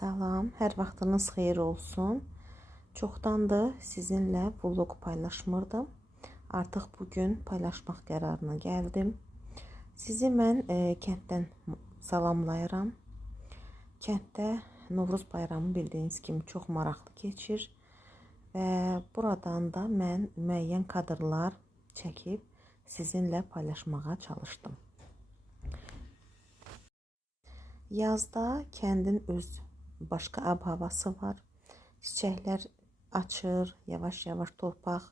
Salam, hər vaxtınız xeyir olsun. Çoxdandır sizinlə vlog paylaşmırdım. Artıq bugün paylaşmaq qərarına gəldim. Sizi mən kənddən salamlayıram. Kənddə Novruz bayramı bildiyiniz kimi çox maraqlı keçir. Və buradan da mən müəyyən kadrlar çəkib sizinlə paylaşmağa çalışdım. Yazda kəndin öz başqa ab-havası var. Çiçəklər açır, yavaş-yavaş torpaq,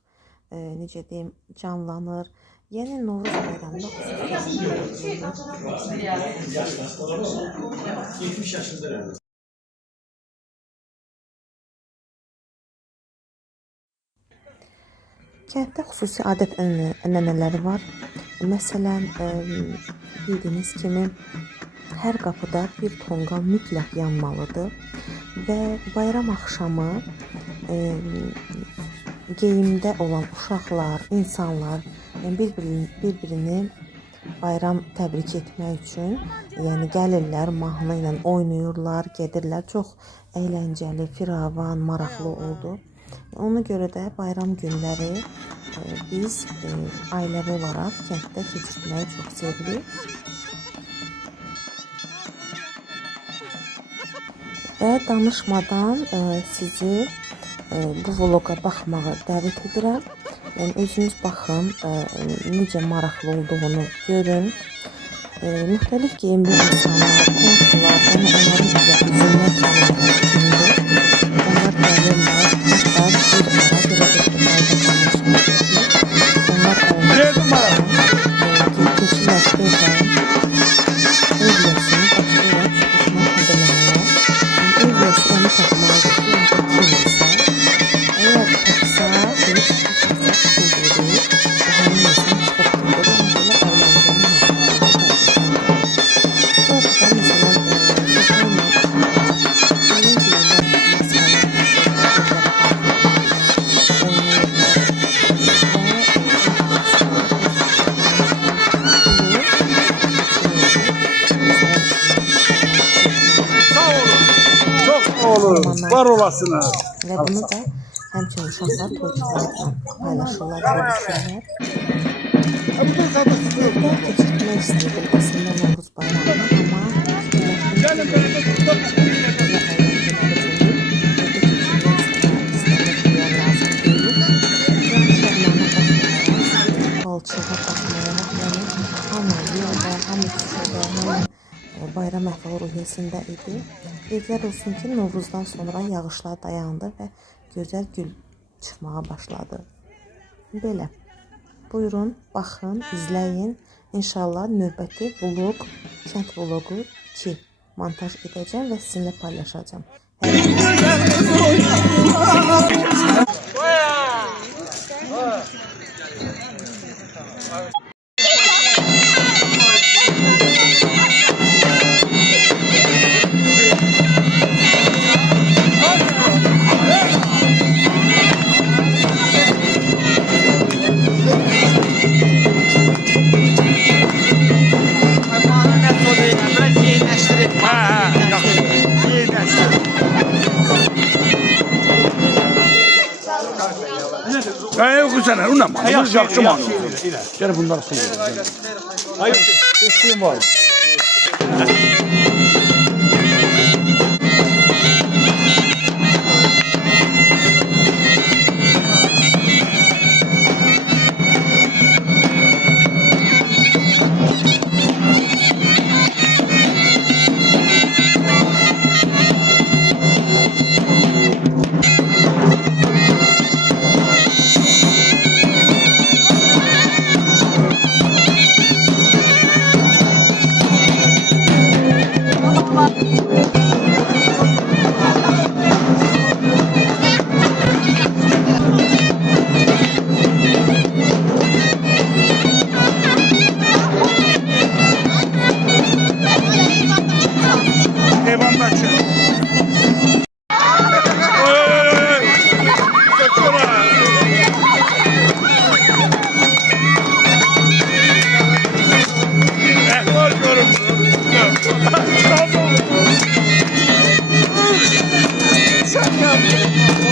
necə deyim, canlanır. Yəni Novruz bayramında kənddə xüsusi adət-ənənələri var. Məsələn, bildiyiniz kimi hər qapıda bir tonqal mütləq yanmalıdır və bayram axşamı geyimdə olan uşaqlar, insanlar bir-birini bayram təbrik etmək üçün gəlirlər, mahnı ilə oynayırlar, gedirlər. Çox əyləncəli, firavan, maraqlı oldu. Ona görə də bayram günləri biz ailəvi olaraq kənddə keçirməyi çox sevirik. Və danışmadan sizi bu vloqa baxmağa dəvət edirəm. Özünüz baxın, necə maraqlı olduğunu görün. Müxtəlif geyimli insanlar, qonşular, onların üzündən tanımaq üçündür. Onlar gəlirlər, hətta bir ara belə bir qayda tanışmaq ki, onlar keçirlər evdən, evləsin, başlayırlar çıxışmaq edələməyə. Evləsin, onu tapmalıdır ki, kimsə, əgər tapsa, heç tapsa çıxır, həmin insan çıxıb gedir, onu belə əyləncənin var olasınız. Və bunu da həmçinin uşaqlar toyçularla paylaşırlar, görüşürlər. Evdə keçirmək istəyirdim aslında Novruz bayramını, palçığa baxmayaraq, hamı yolda, hamı küçədə, hamı bayram əhval ruhiyyəsində idi. Deyirlər olsun ki, Novruzdan sonra yağışlar dayandı və gözəl gül çıxmağa başladı. Belə. Buyurun, baxın, izləyin. İnşallah növbəti vlog, kənd vlogu 2 montaj edəcəm və sizinlə paylaşacağım. Yok sen ona mı? Yaxşı mı? Gel bunları koyalım. Hayır, isteğim var. Hə,